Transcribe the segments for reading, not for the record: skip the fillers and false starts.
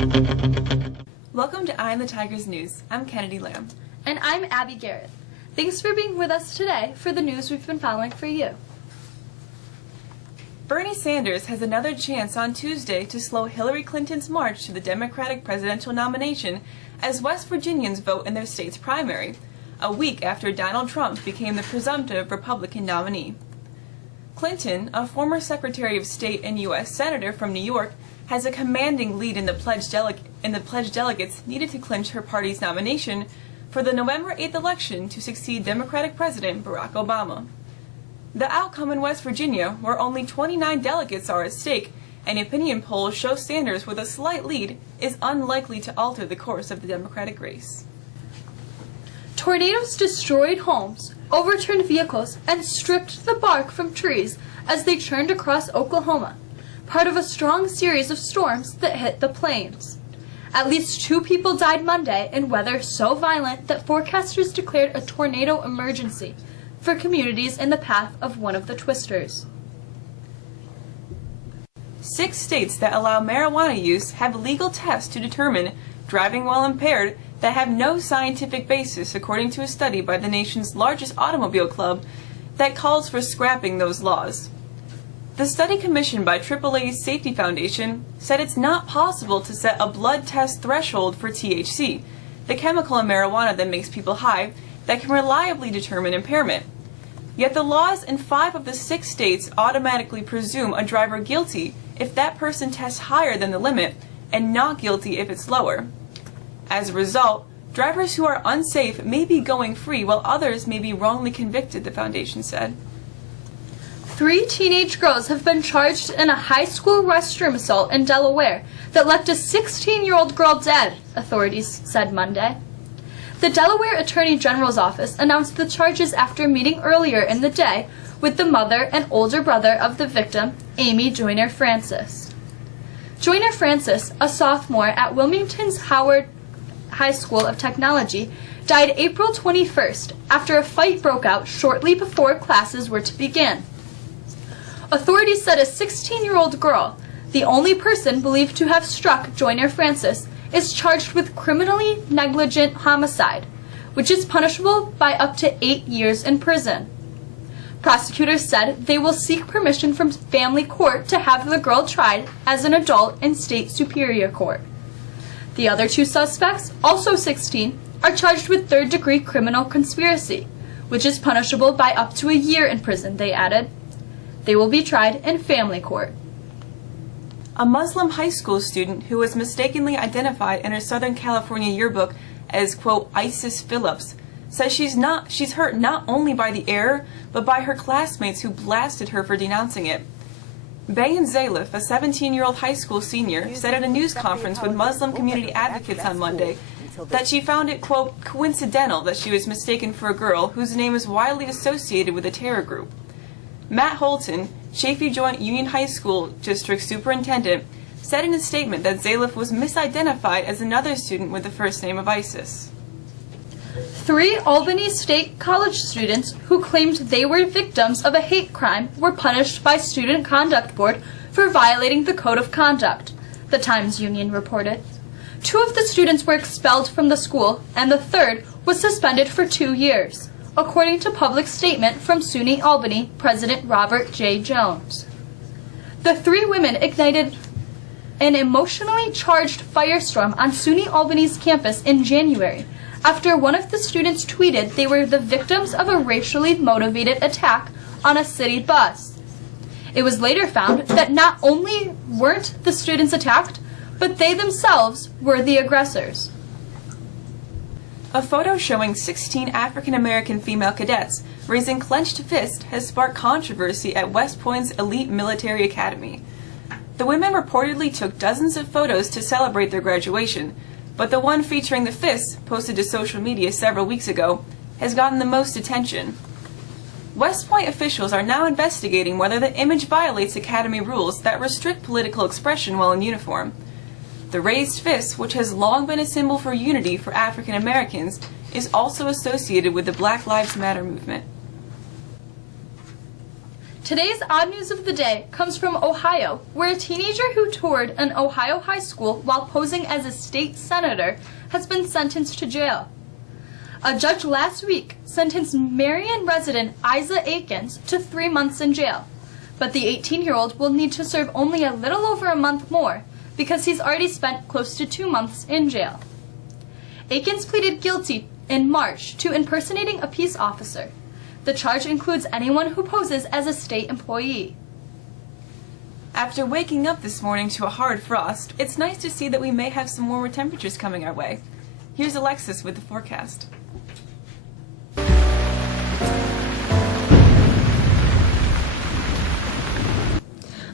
Welcome to Eye on the Tigers News. I'm Kennedy Lamb. And I'm Abby Garrett. Thanks for being with us today for the news we've been following for you. Bernie Sanders has another chance on Tuesday to slow Hillary Clinton's march to the Democratic presidential nomination as West Virginians vote in their state's primary, a week after Donald Trump became the presumptive Republican nominee. Clinton, a former Secretary of State and U.S. Senator from New York, has a commanding lead in the pledged delegates needed to clinch her party's nomination for the November 8th election to succeed Democratic President Barack Obama. The outcome in West Virginia, where only 29 delegates are at stake, and opinion polls show Sanders with a slight lead, is unlikely to alter the course of the Democratic race. Tornadoes destroyed homes, overturned vehicles, and stripped the bark from trees as they churned across Oklahoma, part of a strong series of storms that hit the plains. At least 2 people died Monday in weather so violent that forecasters declared a tornado emergency for communities in the path of one of the twisters. 6 states that allow marijuana use have legal tests to determine driving while impaired that have no scientific basis, according to a study by the nation's largest automobile club that calls for scrapping those laws. The study commissioned by AAA's Safety Foundation said it's not possible to set a blood test threshold for THC, the chemical in marijuana that makes people high, that can reliably determine impairment. Yet the laws in 5 of the 6 states automatically presume a driver guilty if that person tests higher than the limit, and not guilty if it's lower. As a result, drivers who are unsafe may be going free while others may be wrongly convicted, the foundation said. 3 teenage girls have been charged in a high school restroom assault in Delaware that left a 16-year-old girl dead, authorities said Monday. The Delaware Attorney General's office announced the charges after a meeting earlier in the day with the mother and older brother of the victim, Amy Joyner Francis. Joyner Francis, a sophomore at Wilmington's Howard High School of Technology, died April 21st after a fight broke out shortly before classes were to begin. Authorities said a 16-year-old girl, the only person believed to have struck Joyner Francis, is charged with criminally negligent homicide, which is punishable by up to 8 years in prison. Prosecutors said they will seek permission from family court to have the girl tried as an adult in state superior court. The other 2 suspects, also 16, are charged with 3rd-degree criminal conspiracy, which is punishable by up to a year in prison, they added. They will be tried in family court. A Muslim high school student who was mistakenly identified in her Southern California yearbook as, quote, Isis Phillips, says she's hurt not only by the error, but by her classmates who blasted her for denouncing it. Bayan Zalif, a 17-year-old high school senior, said at a news conference with Muslim community advocates on Monday that she found it, quote, coincidental that she was mistaken for a girl whose name is widely associated with a terror group. Matt Holton, Chaffee Joint Union High School District Superintendent, said in a statement that Zalif was misidentified as another student with the first name of ISIS. 3 Albany State College students who claimed they were victims of a hate crime were punished by Student Conduct Board for violating the Code of Conduct, the Times-Union reported. 2 of the students were expelled from the school, and the 3rd was suspended for 2 years, according to public statement from SUNY Albany President Robert J. Jones. The 3 women ignited an emotionally charged firestorm on SUNY Albany's campus in January after one of the students tweeted they were the victims of a racially motivated attack on a city bus. It was later found that not only weren't the students attacked, but they themselves were the aggressors. A photo showing 16 African-American female cadets raising clenched fists has sparked controversy at West Point's elite military academy. The women reportedly took dozens of photos to celebrate their graduation, but the one featuring the fists, posted to social media several weeks ago, has gotten the most attention. West Point officials are now investigating whether the image violates academy rules that restrict political expression while in uniform. The raised fist, which has long been a symbol for unity for African Americans, is also associated with the Black Lives Matter movement. Today's odd news of the day comes from Ohio, where a teenager who toured an Ohio high school while posing as a state senator has been sentenced to jail. A judge last week sentenced Marion resident Isa Akins to 3 months in jail, but the 18-year-old will need to serve only a little over a month more because he's already spent close to 2 months in jail. Akins pleaded guilty in March to impersonating a peace officer. The charge includes anyone who poses as a state employee. After waking up this morning to a hard frost, it's nice to see that we may have some warmer temperatures coming our way. Here's Alexis with the forecast.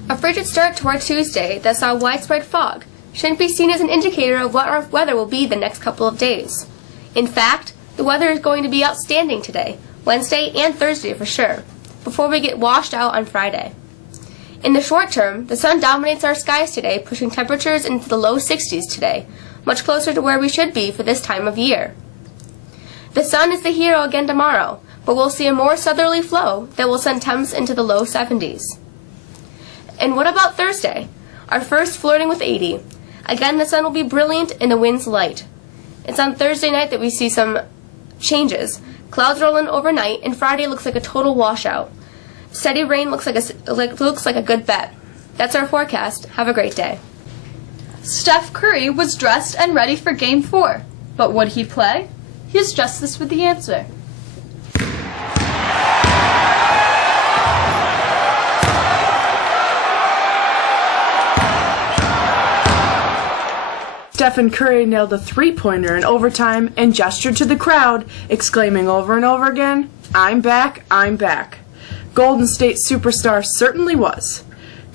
A frigid start to our Tuesday that saw widespread fog shouldn't be seen as an indicator of what our weather will be the next couple of days. In fact, the weather is going to be outstanding today, Wednesday and Thursday for sure, before we get washed out on Friday. In the short term, the sun dominates our skies today, pushing temperatures into the low 60s today, much closer to where we should be for this time of year. The sun is the hero again tomorrow, but we'll see a more southerly flow that will send temps into the low 70s. And what about Thursday? Our first flirting with 80. Again, the sun will be brilliant and the winds light. It's on Thursday night that we see some changes. Clouds roll in overnight, and Friday looks like a total washout. Steady rain looks like a good bet. That's our forecast. Have a great day. Steph Curry was dressed and ready for Game 4, but would he play? Here's Justice with the answer. Stephen Curry nailed a three-pointer in overtime and gestured to the crowd, exclaiming over and over again, "I'm back, I'm back." Golden State superstar certainly was.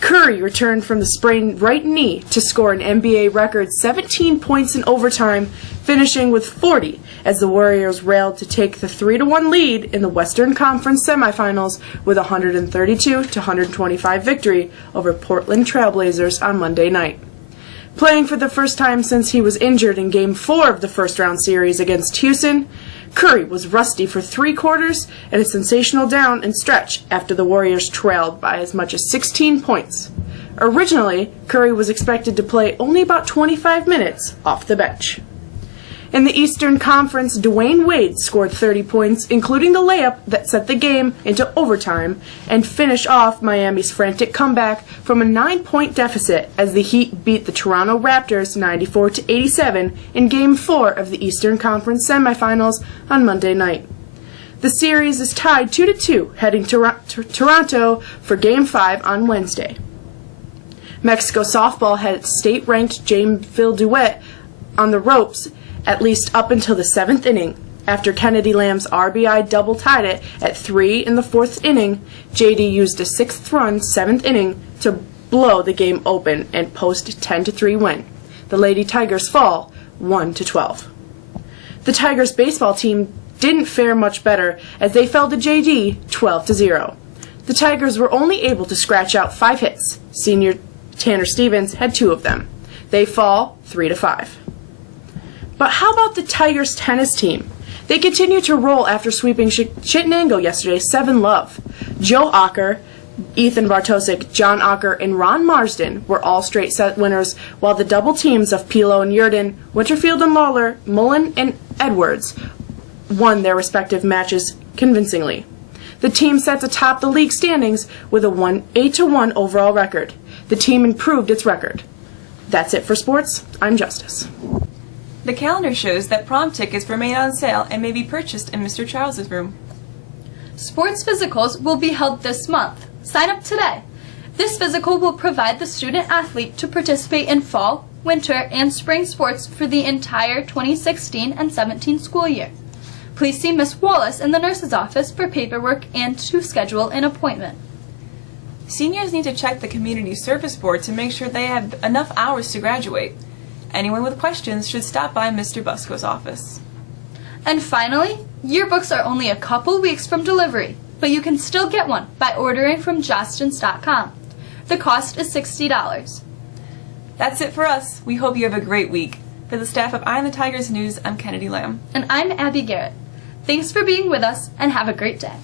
Curry returned from the sprained right knee to score an NBA record 17 points in overtime, finishing with 40 as the Warriors railed to take the 3-1 lead in the Western Conference semifinals with a 132-125 victory over Portland Trailblazers on Monday night. Playing for the first time since he was injured in Game 4 of the first-round series against Houston, Curry was rusty for 3 quarters and a sensational down and stretch after the Warriors trailed by as much as 16 points. Originally, Curry was expected to play only about 25 minutes off the bench. In the Eastern Conference, Dwayne Wade scored 30 points, including the layup that set the game into overtime and finished off Miami's frantic comeback from a 9-point deficit as the Heat beat the Toronto Raptors 94-87 in Game 4 of the Eastern Conference semifinals on Monday night. The series is tied 2-2, heading to Toronto for Game 5 on Wednesday. Mexico softball had state-ranked Jamesville Duet on the ropes at least up until the 7th inning. After Kennedy Lamb's RBI double tied it at 3 in the 4th inning, JD used a 6th-run 7th inning to blow the game open and post a 10-3 win. The Lady Tigers fall 1-12. The Tigers baseball team didn't fare much better as they fell to JD 12-0. The Tigers were only able to scratch out 5 hits. Senior Tanner Stevens had 2 of them. They fall 3-5. But how about the Tigers tennis team? They continue to roll after sweeping Chittenango yesterday 7-love. Joe Ocker, Ethan Bartosik, John Ocker, and Ron Marsden were all straight set winners, while the double teams of Pilo and Yurden, Winterfield and Lawler, Mullen and Edwards won their respective matches convincingly. The team sets atop the league standings with a 8-1 overall record. The team improved its record. That's it for sports. I'm Justice. The calendar shows that prom tickets remain on sale and may be purchased in Mr. Charles's room. Sports physicals will be held this month. Sign up today. This physical will provide the student-athlete to participate in fall, winter, and spring sports for the entire 2016 and 17 school year. Please see Miss Wallace in the nurse's office for paperwork and to schedule an appointment. Seniors need to check the Community Service Board to make sure they have enough hours to graduate. Anyone with questions should stop by Mr. Busco's office. And finally, yearbooks are only a couple weeks from delivery, but you can still get one by ordering from Jostens.com. The cost is $60. That's it for us. We hope you have a great week. For the staff of Eye on the Tigers News, I'm Kennedy Lamb. And I'm Abby Garrett. Thanks for being with us, and have a great day.